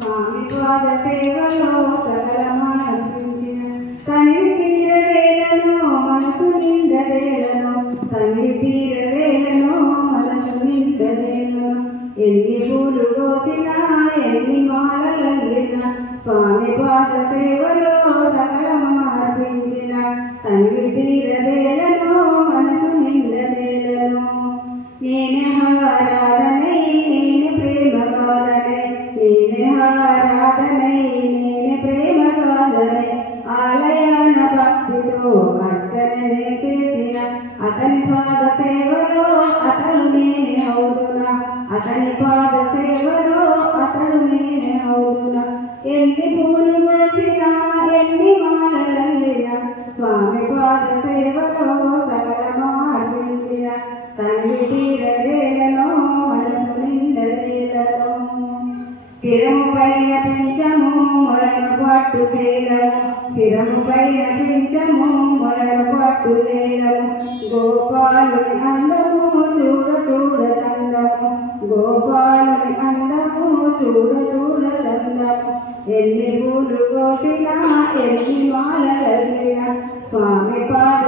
స్వామి పాద సేవలో సకలమర్పించిన తల్లి తీరవేలను మనసు నిండవేలను తల్లి తీరవేలను మనసు నిండవేలను ఎన్ని పూలు కోసినా ఎన్ని మాలలల్లినా స్వామి పాద సేవలో సకలమర్పించిన తల్లి తీరవేలను మనసు నిండవేలను నేనే ఆరాధనై నేనే ప్రేమ కాదనై నేనే ఆరాధనై నేనే ప్రేమ కాదనై ఆలయాన భక్తితో అర్చననే చేసిన అతని పాద సేవలో అతడు నేనే అవుతున్నా అతని పాద సేవలో అతడు నేనే అవుతున్నా ఎన్ని పూలు కోసినా ఎన్ని మాలలల్లినా స్వామి పాద సేవలో సకలమర్పించిన తల్లి తీరవేలను మనసు నిండవేలను శిరము పైన పెంచము మొలను పట్టు సేలము శిరము పైన పెంచము మొలను పట్టు సేలము గోపాలుని అందము చూడ చూడ చందము గోపాలుని అందము చూడ చూడ చందము ఎన్ని పూలు కోసినా ఎన్ని మాలలల్లినా స్వామి పాద